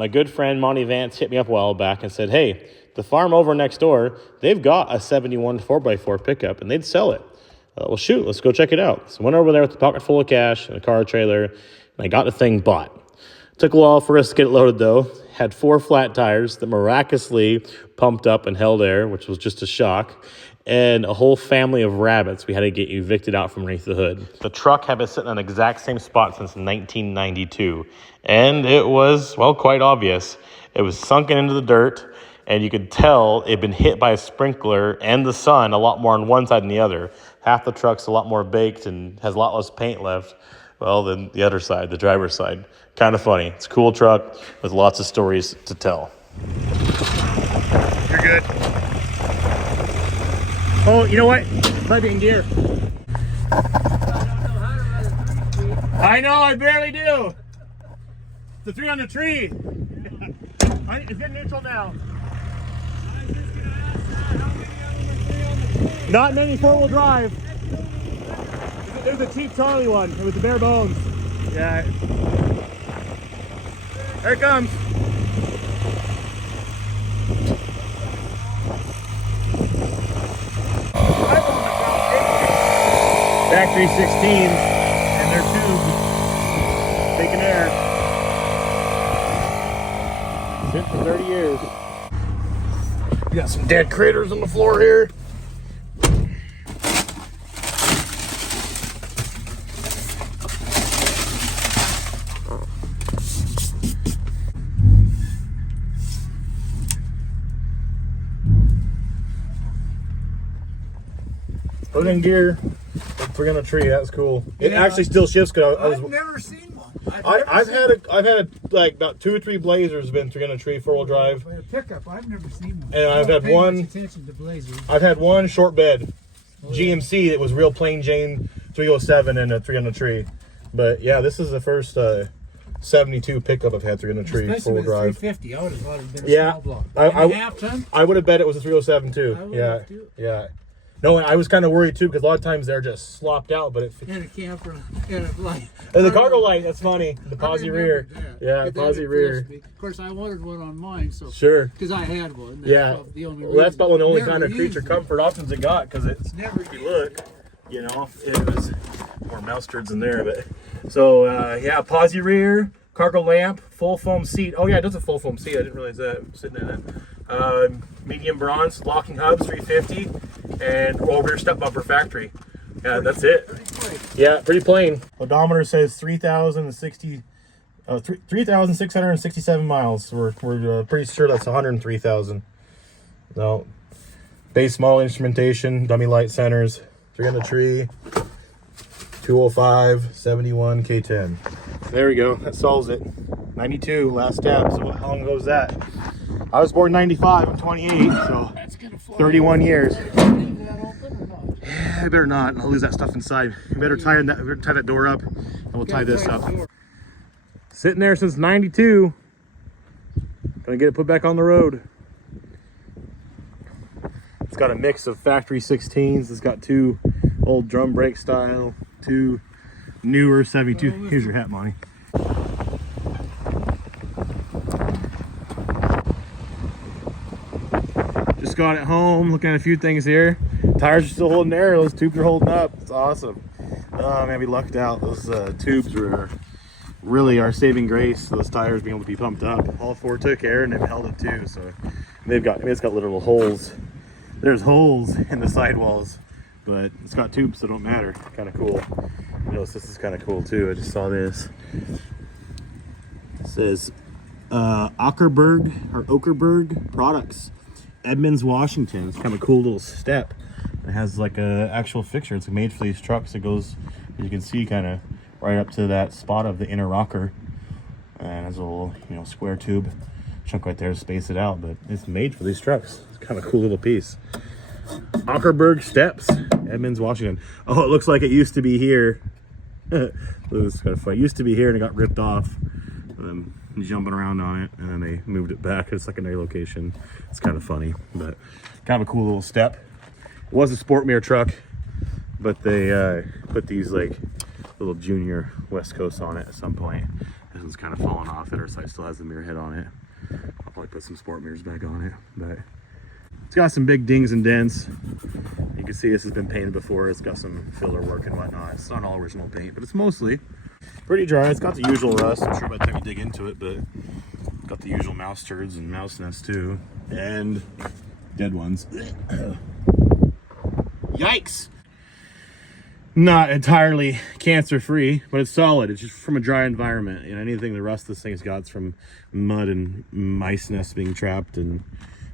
My good friend Monty Vance hit me up a while back and said, hey, the farm over next door, they've got a 71 4x4 pickup, and they'd sell it. Well, shoot, let's go check it out. So I went over there with a pocket full of cash and a car trailer, and I got the thing bought. Took a while for us to get it loaded, though. Had 4 flat tires that miraculously pumped up and held air, which was just a shock, and a whole family of rabbits we had to get evicted out from underneath the hood. The truck had been sitting in the exact same spot since 1992, and it was, well, quite obvious. It was sunken into the dirt, and you could tell it had been hit by a sprinkler and the sun a lot more on one side than the other. Half the truck's a lot more baked and has a lot less paint left, well, than the other side, the driver's side. Kind of funny. It's a cool truck with lots of stories to tell. You're good. Oh, you know what? Might be in gear. I know, I barely do. The 3 on the tree. It's in neutral now. I was just going to ask that. How many of them are 3 on the tree? Not many 4-wheel drive. There's a cheap Charlie one with the bare bones. Yeah. There it comes. Factory 16s and their tubes taking air. Sit for 30 years. We got some dead critters on the floor here. Put in gear. 3 on a tree. That's cool. It actually still shifts. I've never seen one. I've had like about 2 or 3 Blazers been 3 on a tree 4-wheel drive. A pickup. I've never seen one. And I've had one. Attention to Blazers. I've had one short bed GMC that was real plain Jane 307 and a 3 on a tree. But yeah, this is the first 72 pickup I've had 3 on a tree 4-wheel drive. 350. I would have thought it had been a small block. Half ton. I would have bet it was a 307 too. Yeah, yeah. No, I was kind of worried too because a lot of times they're just slopped out, but and a camper and a light. And the cargo light, that's funny. The posi rear. Yeah, posi rear. Of course, I wanted one on mine, so sure. Because I had one. Yeah. That's about one of the only kind of creature comfort options it got because it's never. If you look, you know, it was more mouse turds in there, but so yeah, posi rear, cargo lamp, full foam seat. Oh yeah, it does a full foam seat. I didn't realize that. I'm sitting in it. Medium bronze, locking hubs, 350, and rear step bumper factory. Yeah, that's it. Yeah, pretty plain. Odometer says 3,667 miles. We're pretty sure that's 103,000. So, base model instrumentation, dummy light centers, 3 on the tree, 205, 71, K10. There we go. That solves it. 92, last step. So how long ago was that? I was born in 95, I'm 28, so 31 years. Yeah, I better not. I'll lose that stuff inside. I better tie that door up, and we'll tie this up. Sitting there since 92. Gonna get it put back on the road. It's got a mix of factory 16s. It's got 2 old drum brake style, 2 newer 72. Here's your hat, Monty. Just got it home, looking at a few things here. Tires are still holding air, those tubes are holding up. It's awesome. Oh man, we lucked out. Those tubes were really our saving grace. Those tires being able to be pumped up. All 4 took air and they've held it too. So it's got literal holes. There's holes in the sidewalls, but it's got tubes, so don't matter. Kind of cool. You notice this is kind of cool too. I just saw this. It says Ockerberg Products, Edmonds, Washington. It's kind of a cool little step. It has like a actual fixture. It's made for these trucks. It goes, as you can see, kind of right up to that spot of the inner rocker, and has a little, square tube chunk right there to space it out. But it's made for these trucks. It's kind of a cool little piece. Ockerberg Steps, Edmonds, Washington. Oh, it looks like it used to be here. It was kind of funny. It used to be here and it got ripped off. Jumping around on it, and then they moved it back to a secondary location. It's kind of funny, but kind of a cool little step. It was a sport mirror truck, but they put these like little junior West Coast on it at some point. This one's kind of falling off. The other side still has the mirror head on it. I'll probably put some sport mirrors back on it, but it's got some big dings and dents. You can see this has been painted before. It's got some filler work and whatnot. It's not all original paint, but it's mostly pretty dry. It's got the usual rust. I'm sure by the time you dig into it, but it's got the usual mouse turds and mouse nests too, and dead ones. Yikes! Not entirely cancer-free, but it's solid. It's just from a dry environment. You know, anything the rust this thing's got is from mud and mice nests being trapped, and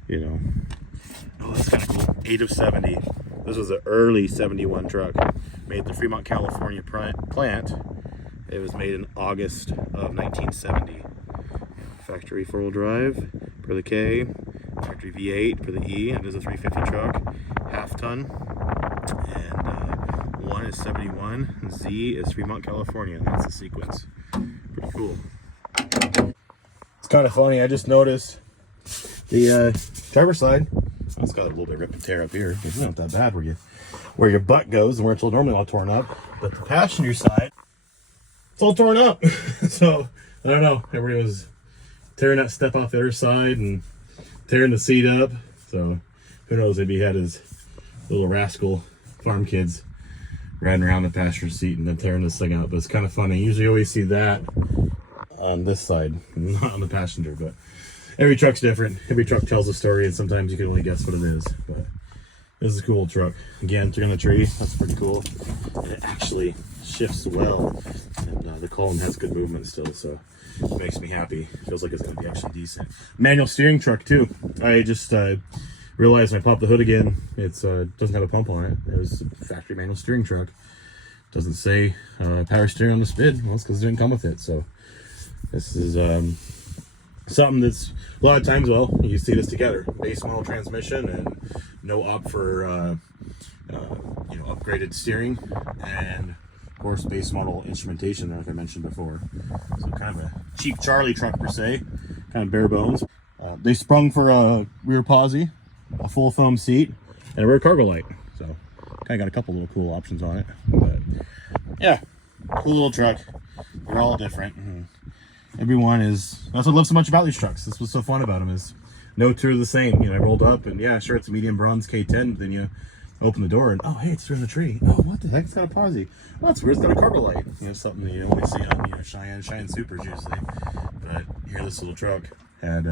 you know. Oh, that's kind of cool. 8 of 70. This was an early 71 truck. Made at the Fremont, California plant. It was made in August of 1970. Factory 4-wheel drive for the K. Factory V8 for the E. And there's a 350 truck. Half ton. And 1 is 71. Z is Fremont, California. And that's the sequence. Pretty cool. It's kind of funny. I just noticed the driver's side. It's got a little bit of rip and tear up here. It's not that bad where your butt goes and where it's normally all torn up. But the passenger side, it's all torn up. So, I don't know. Everybody was tearing that step off the other side and tearing the seat up. So, who knows? Maybe he had his little rascal farm kids riding around the passenger seat and then tearing this thing out. But it's kind of funny. You usually always see that on this side, not on the passenger. But every truck's different. Every truck tells a story, and sometimes you can only guess what it is. But this is a cool truck. Again, took on the tree. That's pretty cool. And it actually shifts well. And the column has good movement still, so it makes me happy. Feels like it's going to be actually decent. Manual steering truck, too. I just realized when I popped the hood again, it doesn't have a pump on it. It was a factory manual steering truck. Doesn't say power steering on the SPID. Well, it's because it didn't come with it. So this is something that's a lot of times, well, you see this together. Base model transmission and no op for upgraded steering, and of course base model instrumentation, like I mentioned before. So kind of a cheap Charlie truck per se, kind of bare bones. They sprung for a rear posi, a full foam seat, and a rear cargo light. So kind of got a couple little cool options on it. But yeah, cool little truck. They're all different. Everyone is, that's what I love so much about these trucks. That's what's so fun about them, is no two are the same. You know, I rolled up and yeah, sure, it's a medium bronze K10, but then you open the door and oh, hey, it's through the tree. Oh, what the heck? It's got a posi. Oh, it's weird. It's got a cargo light. You know, something that you only see on Cheyenne Supers usually. But here, this little truck had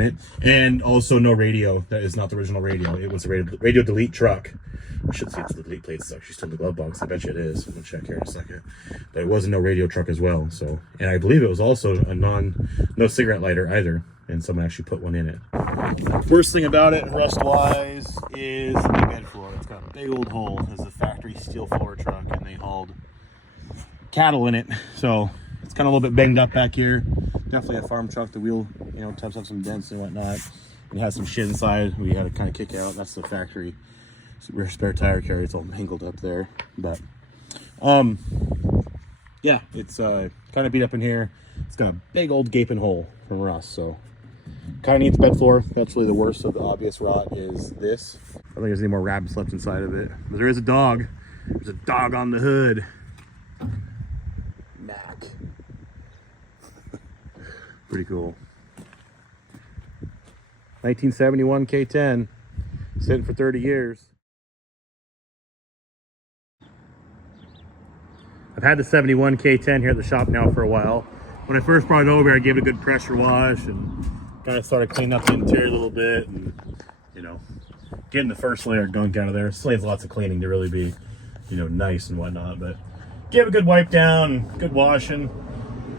it, and also no radio. That is not the original radio. It was a radio delete truck. I should see if the delete plate's actually still in the glove box. I bet you it is. We'll check here in a second. But it was a no radio truck as well. So, and I believe it was also a no cigarette lighter either. And someone actually put one in it. Worst thing about it, rust-wise, is the bed floor. It's got a big old hole. It's a factory steel floor truck, and they hauled cattle in it. So it's kind of a little bit banged up back here. Definitely a farm truck. The wheel, you know, tends to have some dents and whatnot. And it has some shit inside we had to kind of kick out. That's the factory spare tire carrier. It's all mangled up there. But yeah, it's kind of beat up in here. It's got a big old gaping hole from rust, so kind of needs bed floor. That's really the worst of the obvious rot is this. I don't think there's any more rabbits left inside of it, but there is a dog. There's a dog on the hood. Mac. Pretty cool. 1971 K10, sitting for 30 years. I've had the 71 K10 here at the shop now for a while. When I first brought it over, I gave it a good pressure wash and kind of started cleaning up the interior a little bit, and you know, getting the first layer of gunk out of there. It still needs lots of cleaning to really be, you know, nice and whatnot, but give a good wipe down, good washing.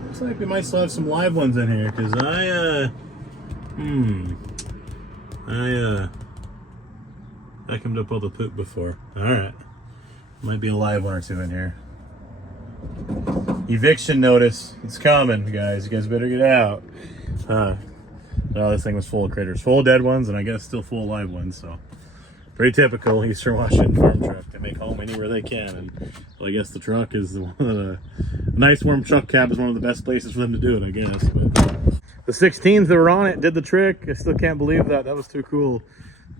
Looks like we might still have some live ones in here, because I come up all the poop before. All right, might be a live one or two in here. Eviction notice. It's coming, guys. You guys better get out. Oh, this thing was full of critters. Full of dead ones, and I guess still full of live ones. So, pretty typical Eastern Washington farm truck. They make home anywhere they can. And well, I guess the truck is one of the... A nice warm truck cab is one of the best places for them to do it, I guess. But the 16s that were on it did the trick. I still can't believe that. That was too cool.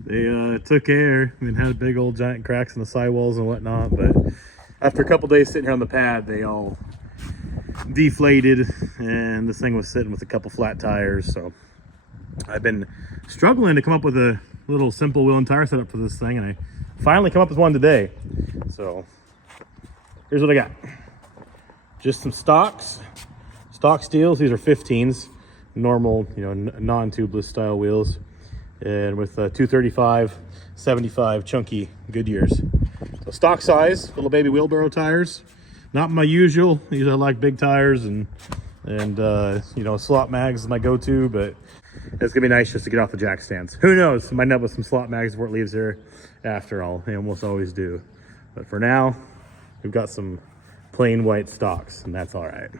They took air. I mean, had big old giant cracks in the sidewalls and whatnot. But after a couple days sitting here on the pad, they all deflated, and this thing was sitting with a couple flat tires. So I've been struggling to come up with a little simple wheel and tire setup for this thing, and I finally come up with one today. So here's what I got. Just some stock steels. These are 15s, normal, non-tubeless style wheels, and with 235 75 chunky Goodyears. So stock size, little baby wheelbarrow tires. Not my usual. Usually I like big tires and slot mags is my go-to, but it's gonna be nice just to get off the jack stands. Who knows? Might end up with some slot mags before it leaves here. After all, they almost always do. But for now, we've got some plain white stocks, and that's all right.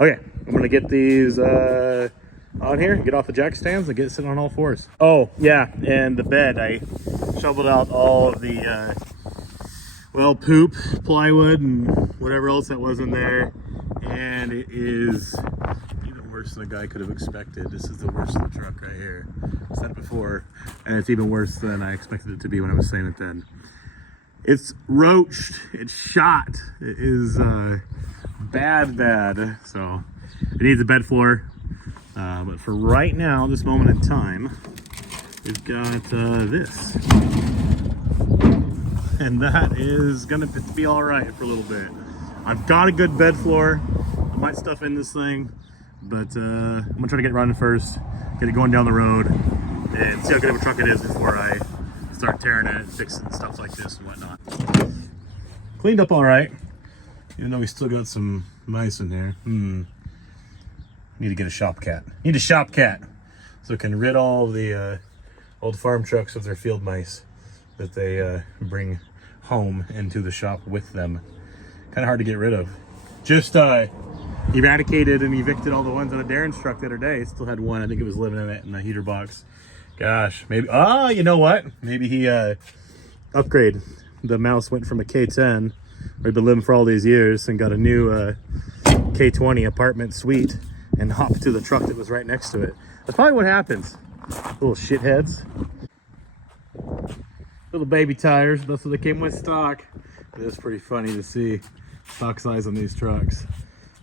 Okay, I'm gonna get these on here, get off the jack stands, and get sitting on all fours. Oh yeah, and the bed. I shoveled out all of the poop, plywood, and whatever else that was in there, and it is even worse than the guy could have expected. This is the worst of the truck right here. I said it before, and it's even worse than I expected it to be when I was saying it then. It's roached, it's shot, it is bad. So it needs a bed floor, but for right now, this moment in time, we've got this. And that is gonna be all right for a little bit. I've got a good bed floor. I might stuff in this thing, but I'm gonna try to get it running first, get it going down the road, and see how good of a truck it is before I start tearing it, fixing stuff like this and whatnot. Cleaned up all right, even though we still got some mice in there. Need to get a shop cat. Need a shop cat so it can rid all the old farm trucks of their field mice that they bring home into the shop with them. Kind of hard to get rid of. Just eradicated and evicted all the ones on a Darren's truck the other day. Still had one, I think it was living in it in the heater box. Gosh, maybe, you know what? Maybe he upgraded. The mouse went from a K10, where he'd been living for all these years, and got a new K20 apartment suite and hopped to the truck that was right next to it. That's probably what happens. Little shitheads. Little baby tires, that's what they came with stock. It is pretty funny to see stock size on these trucks.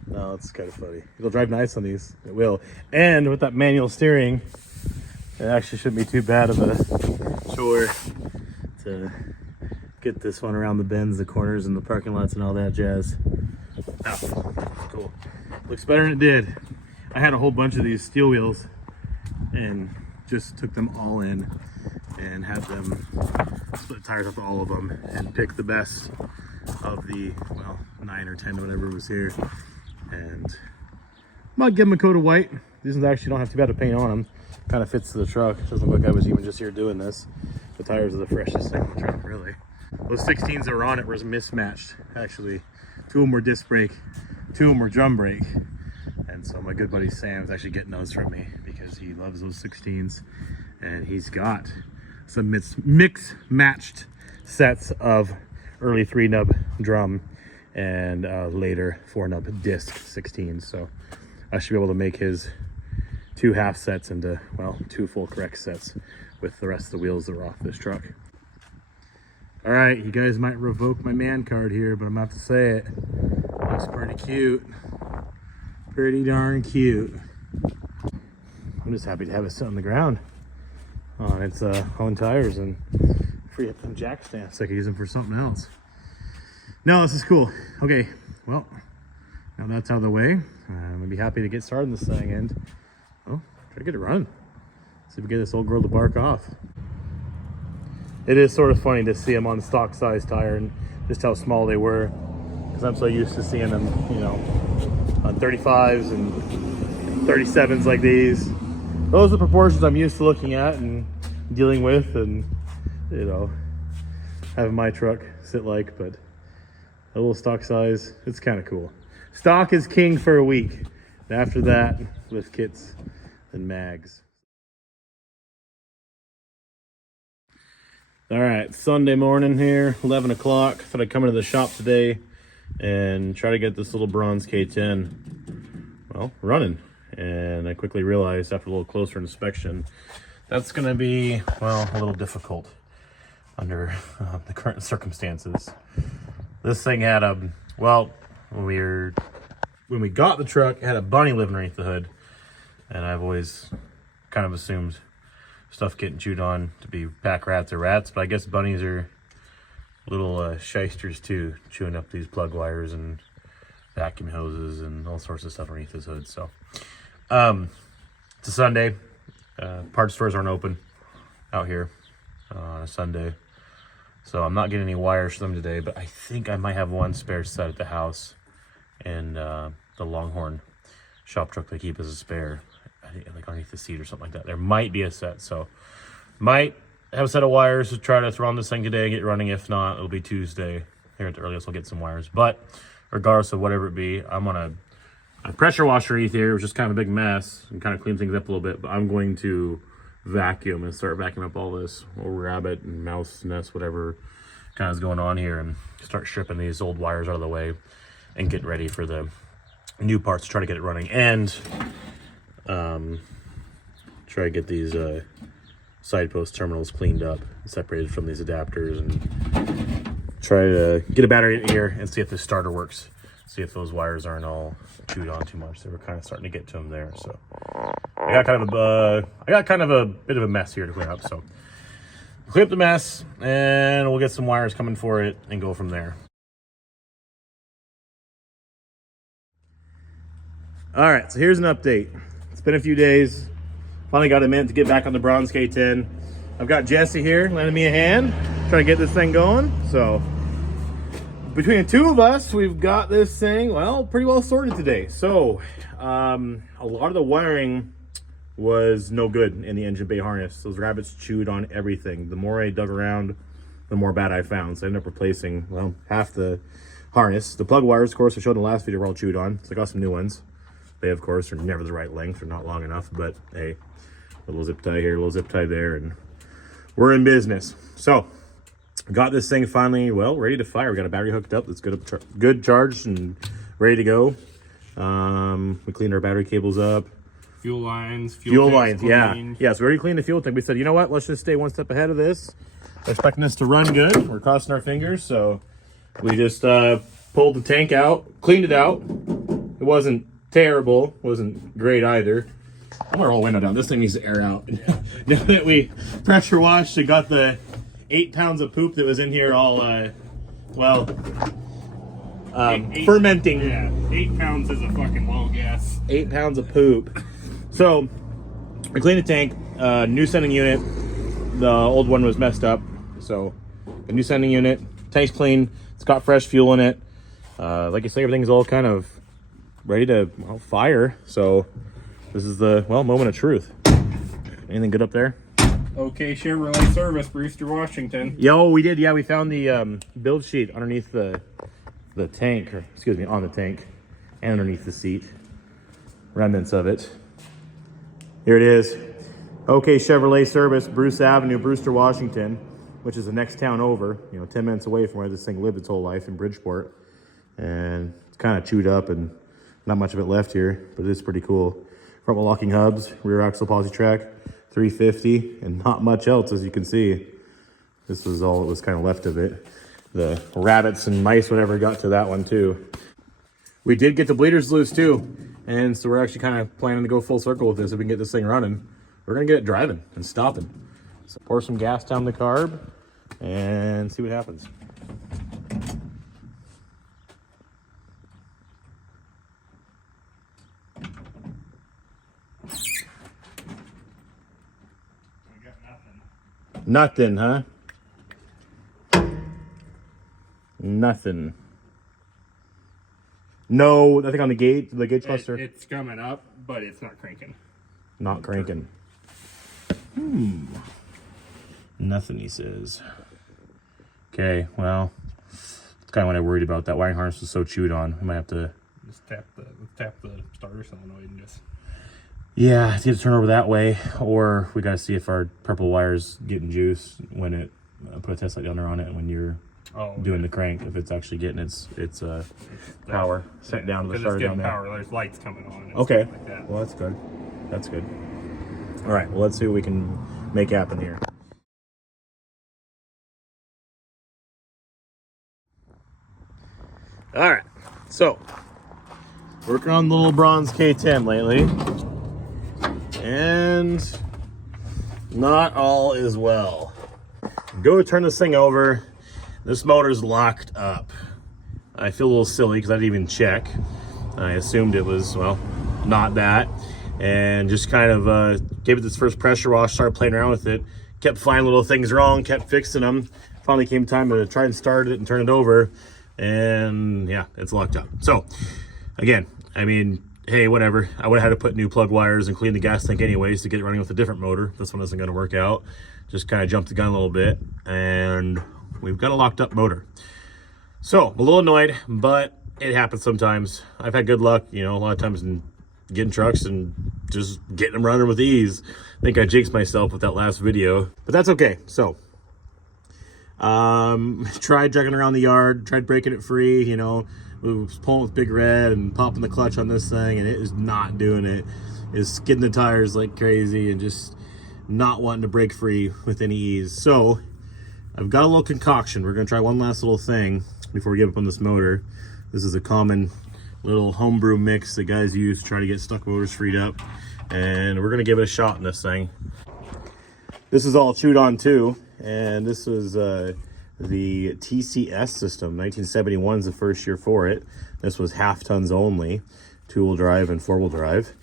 No, it's kind of funny. It'll drive nice on these, it will. And with that manual steering, it actually shouldn't be too bad of a chore to get this one around the bends, the corners, and the parking lots and all that jazz. Oh, cool. Looks better than it did. I had a whole bunch of these steel wheels and just took them all in and had them split tires up to all of them and pick the best of the 9 or 10 whatever was here, and might give them a coat of white. These actually don't have too bad of paint on them. Kind of fits to the truck. Doesn't look like I was even just here doing this. The tires are the freshest thing in the truck, really. Those 16s that were on it were mismatched. Actually, 2 of them were disc brake, 2 of them were drum brake, and so my good buddy Sam's actually getting those from me because he loves those 16s, and he's got some mix matched sets of early 3-nub drum and later 4-nub disc 16s. So I should be able to make his 2 half sets into 2 full correct sets with the rest of the wheels that were off this truck. All right, you guys might revoke my man card here, but I'm about to say it. Looks pretty cute. Pretty darn cute. I'm just happy to have it sit on the ground on its own tires and free up them jack stands so I can use them for something else. No, this is cool. Okay, well, now that's out of the way. I'm gonna be happy to get started on this thing and try to get it running. See if we get this old girl to bark off. It is sort of funny to see them on stock size tire and just how small they were, because I'm so used to seeing them, on 35s and 37s like these. Those are the proportions I'm used to looking at and dealing with, and having my truck sit like. But a little stock size, it's kind of cool. Stock is king for a week. After that, lift kits and mags. All right, Sunday morning here, 11 o'clock. Thought I'd come into the shop today and try to get this little bronze K10, running. And I quickly realized after a little closer inspection, that's gonna be, a little difficult under the current circumstances. This thing had when we were when we got the truck, it had a bunny living underneath the hood. And I've always kind of assumed stuff getting chewed on to be pack rats or rats, but I guess bunnies are little shysters too, chewing up these plug wires and vacuum hoses and all sorts of stuff underneath this hood. So it's a Sunday. Parts stores aren't open out here on a Sunday, so I'm not getting any wires for them today, but I think I might have one spare set at the house, and the Longhorn shop truck they keep as a spare, I think like underneath the seat or something like that. There might be a set, so might have a set of wires to try to throw on this thing today and get running. If not, it'll be Tuesday. Here at the earliest I'll get some wires, but regardless of whatever it be, I'm gonna pressure washer underneath here. It was just kind of a big mess and kind of clean things up a little bit, but I'm going to vacuum and start vacuuming up all this old rabbit and mouse nest, whatever kind of is going on here, and start stripping these old wires out of the way and get ready for the new parts to try to get it running, and try to get these side post terminals cleaned up, separated from these adapters, and try to get a battery in here and see if this starter works. See if those wires aren't all chewed on too much. They were kind of starting to get to them there. So I got kind of a bit of a mess here to clean up. So clean up the mess, and we'll get some wires coming for it and go from there. All right, so here's an update. It's been a few days. Finally got a minute to get back on the bronze K10. I've got Jesse here lending me a hand, trying to get this thing going. So between the two of us, we've got this thing, well, pretty well sorted today. So a lot of the wiring was no good in the engine bay harness. Those rabbits chewed on everything. The more I dug around, the more bad I found. So I ended up replacing, well, half the harness. The plug wires, of course, I showed in the last video, were all chewed on. So I got some new ones. They, of course, are never the right length. They're not long enough, but hey, a little zip tie here, a little zip tie there, and we're in business. So got this thing finally, well, ready to fire. We got a battery hooked up that's good charged and ready to go. We cleaned our battery cables up. Fuel lines, yeah. Yeah, so we already cleaned the fuel tank. We said, you know what, let's just stay one step ahead of this. We're expecting this to run good. We're crossing our fingers, so we just pulled the tank out, cleaned it out. It wasn't terrible, wasn't great either. I'm gonna roll the window down. This thing needs to air out. Now that we pressure washed and got the 8 pounds of poop that was in here all, fermenting. Yeah, 8 pounds is a fucking low guess. 8 pounds of poop. So, we cleaned the tank, new sending unit. The old one was messed up. So, a new sending unit, tank's clean, it's got fresh fuel in it. Like I say, everything's all kind of ready to, well, fire. So, this is the, well, moment of truth. Anything good up there? Okay, Chevrolet service, Brewster, Washington. Yo, we did. Yeah, we found the build sheet underneath the tank, or excuse me, on the tank, and underneath the seat. Remnants of it. Here it is. Okay, Chevrolet service, Bruce Avenue, Brewster, Washington, which is the next town over. 10 minutes away from where this thing lived its whole life in Bridgeport, and it's kind of chewed up and not much of it left here, but it is pretty cool. Front wheel locking hubs, rear axle posi track, 350, and not much else, as you can see. This was all that was kind of left of it. The rabbits and mice, whatever, got to that one too. We did get the bleeders loose too, and so we're actually kind of planning to go full circle with this. If we can get this thing running, we're gonna get it driving and stopping. So pour some gas down the carb and see what happens. Nothing, huh? Nothing. No, nothing on the gauge cluster. It's coming up, but it's not cranking. Not cranking. Nothing, he says. Okay, well, that's kind of what I worried about. That wiring harness was so chewed on. I might have to Just tap the starter solenoid and just. Yeah, it's either turn over that way, or we got to see if our purple wire's getting juice when it put a test light down there on it, and when you're doing the crank, if it's actually getting its power sent down to the starter down there. Power. There's lights coming on. And Okay. like that. Well, that's good. That's good. All right. Well, let's see what we can make happen here. All right. So Working on the little bronze K10 lately. And not all is well. Go to turn this thing over. This motor's locked up. I feel a little silly because I didn't even check. I assumed it was, well, not that. And just kind of gave it this first pressure wash, started playing around with it. Kept finding little things wrong, kept fixing them. Finally came time to try and start it and turn it over. And yeah, it's locked up. So again, I mean, hey, whatever. I would have had to put new plug wires and clean the gas tank anyways to get it running with a different motor. This one isn't going to work out. Just kind of jumped the gun a little bit, and we've got a locked up motor. So I'm a little annoyed, but it happens sometimes. I've had good luck, you know, a lot of times in getting trucks and just getting them running with ease. I think I jinxed myself with that last video, but that's okay. So tried dragging around the yard, tried breaking it free, you know, was pulling with Big Red and popping the clutch on this thing, and it is not doing it. It's skidding the tires like crazy and just not wanting to break free with any ease. So I've got a little concoction. We're gonna try one last little thing before we give up on this motor. This is a common little homebrew mix that guys use to try to get stuck motors freed up, and we're gonna give it a shot in this thing. This is all chewed on too, and this was the TCS system. 1971 is the first year for it. This was half tons only, 2-wheel drive and 4-wheel drive.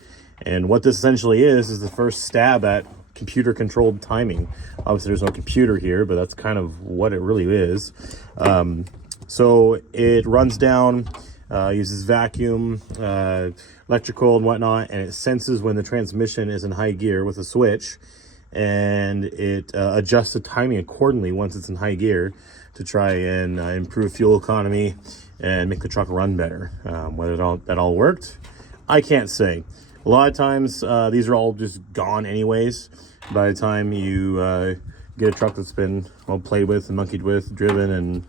And what this essentially is the first stab at computer controlled timing. Obviously there's no computer here, but that's kind of what it really is. So it runs down, uses vacuum, electrical and whatnot, and it senses when the transmission is in high gear with a switch, and it adjusts the timing accordingly once it's in high gear to try and improve fuel economy and make the truck run better. Whether that all worked, I can't say. A lot of times these are all just gone anyways by the time you get a truck that's been well played with and monkeyed with, driven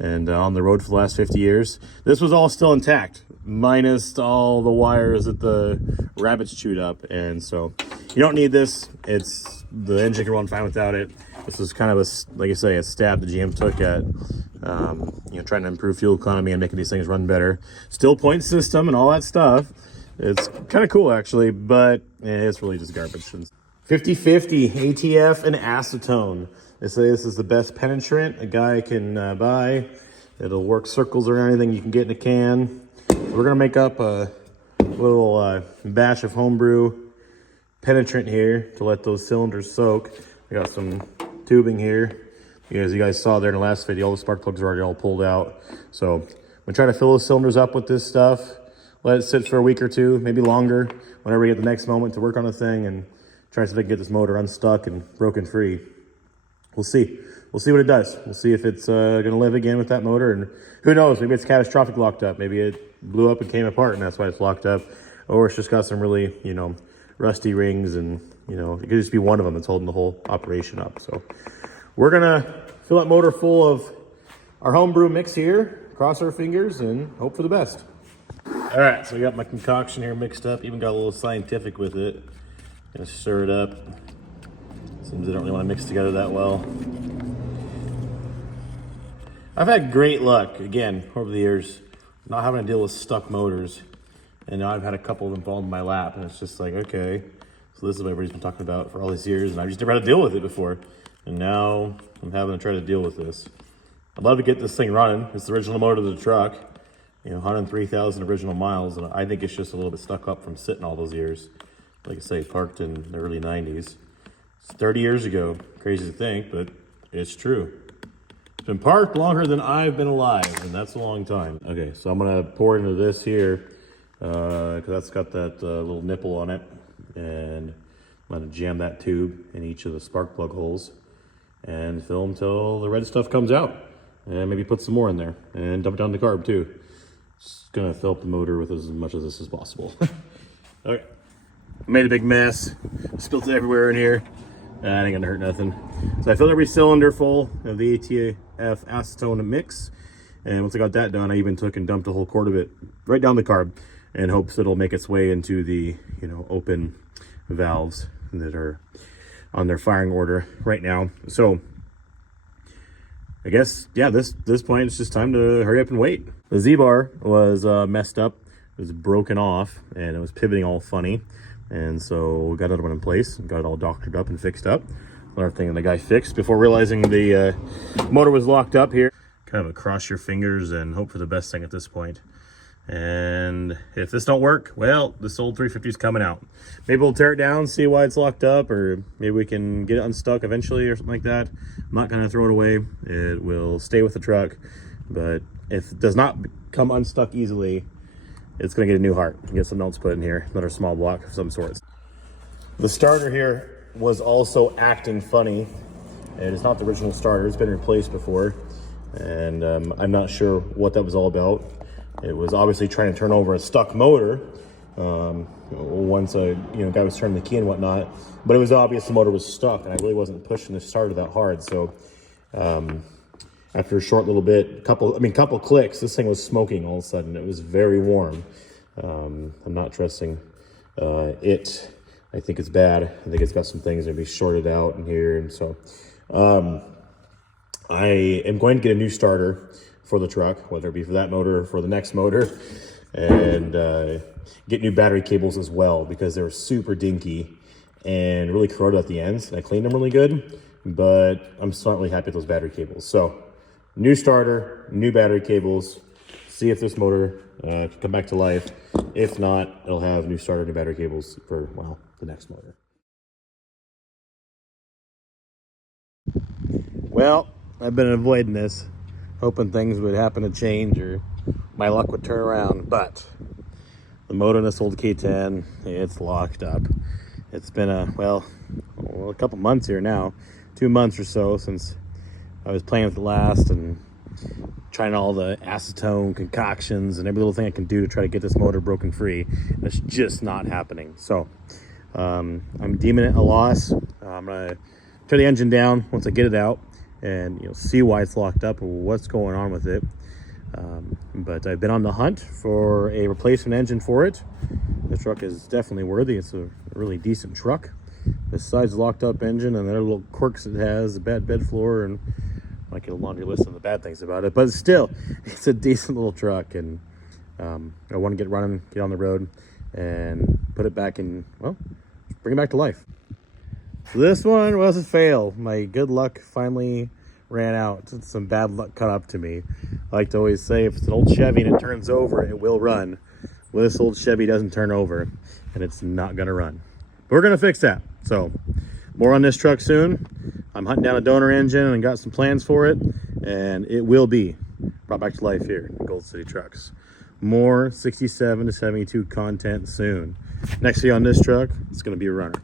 and on the road for the last 50 years. This was all still intact, minus all the wires that the rabbits chewed up. And so you don't need this. The engine can run fine without it. This was kind of like I say, a stab the GM took at you know, trying to improve fuel economy and making these things run better. Still point system and all that stuff. It's kind of cool actually, but it's really just garbage. 50/50 ATF and acetone. They say this is the best penetrant a guy can buy. It'll work circles or anything you can get in a can. We're gonna make up a little batch of homebrew penetrant here to let those cylinders soak. I got some tubing here. As you guys saw there in the last video, all the spark plugs are already all pulled out. So I'm gonna try to fill those cylinders up with this stuff. Let it sit for a week or two, maybe longer, whenever we get the next moment to work on the thing and try to see if I can get this motor unstuck and broken free. We'll see. We'll see what it does. We'll see if it's going to live again with that motor. And who knows, maybe it's catastrophic locked up. Maybe it blew up and came apart and that's why it's locked up. Or it's just got some really, you know, rusty rings and, you know, it could just be one of them that's holding the whole operation up. So we're going to fill that motor full of our homebrew mix here, cross our fingers and hope for the best. All right, so we got my concoction here mixed up, even got a little scientific with it. Gonna stir it up. Seems they don't really want to mix together that well. I've had great luck, again, over the years, not having to deal with stuck motors. And now I've had a couple of them fall in my lap, and it's just like, okay, so this is what everybody's been talking about for all these years, and I've just never had to deal with it before. And now I'm having to try to deal with this. I'd love to get this thing running. It's the original motor of the truck. You know, 103,000 original miles, and I think it's just a little bit stuck up from sitting all those years. Like I say, parked in the early 90s. It's 30 years ago. Crazy to think, but it's true. It's been parked longer than I've been alive, and that's a long time. Okay, so I'm gonna pour into this here, because that's got that little nipple on it, and I'm gonna jam that tube in each of the spark plug holes and fill them till the red stuff comes out, and maybe put some more in there and dump it down the carb too. Just gonna fill up the motor with as much of this as possible. Okay, made a big mess, spilled it everywhere in here. That ain't gonna hurt nothing. So I filled every cylinder full of the ATF acetone mix, and once I got that done, I even took and dumped a whole quart of it right down the carb in hopes it'll make its way into the, you know, open valves that are on their firing order right now. So I guess, yeah, this point, it's just time to hurry up and wait. The Z-bar was messed up was broken off and it was pivoting all funny. And so we got another one in place, got it all doctored up and fixed up. Another thing the guy fixed before realizing the motor was locked up here. Kind of cross your fingers and hope for the best thing at this point. And if this don't work, well, this old 350 is coming out. Maybe we'll tear it down, see why it's locked up, or maybe we can get it unstuck eventually or something like that. I'm not gonna throw it away. It will stay with the truck, but if it does not come unstuck easily, it's gonna get a new heart and get something else put in here, another small block of some sorts. The starter here was also acting funny, and it's not the original starter. It's been replaced before, and I'm not sure what that was all about. It was obviously trying to turn over a stuck motor once a guy was turning the key and whatnot, but it was obvious the motor was stuck, and I really wasn't pushing the starter that hard. So after a short little bit, couple clicks, this thing was smoking all of a sudden. It was very warm. I'm not trusting it. I think it's bad. I think it's got some things that be shorted out in here, and so I am going to get a new starter for the truck, whether it be for that motor or for the next motor, and get new battery cables as well, because they were super dinky and really corroded at the ends. And I cleaned them really good, but I'm still not really happy with those battery cables. So new starter, new battery cables, see if this motor can come back to life. If not, it'll have new starter, new battery cables for, well, the next motor. Well, I've been avoiding this, hoping things would happen to change or my luck would turn around, but the motor in this old K10, it's locked up. It's been a couple months here now, 2 months or so since I was playing with it last and trying all the acetone concoctions and every little thing I can do to try to get this motor broken free. It's just not happening. So I'm deeming it a loss. I'm gonna turn the engine down once I get it out and see why it's locked up or what's going on with it. But I've been on the hunt for a replacement engine for it. The truck is definitely worthy. It's a really decent truck. Besides the locked up engine and the other little quirks it has, a bad bed floor, and I like a laundry list of the bad things about it, but still, it's a decent little truck, and I want to get running, get on the road, and put it back in, well, bring it back to life. So this one was a fail. My good luck finally ran out. Some bad luck caught up to me. I like to always say, if it's an old Chevy and it turns over, it will run. Well, this old Chevy doesn't turn over, and it's not gonna run. But we're gonna fix that. So more on this truck soon. I'm hunting down a donor engine and got some plans for it, and it will be brought back to life here in Gold City Trucks. More 67 to 72 content soon. Next thing on this truck, it's gonna be a runner.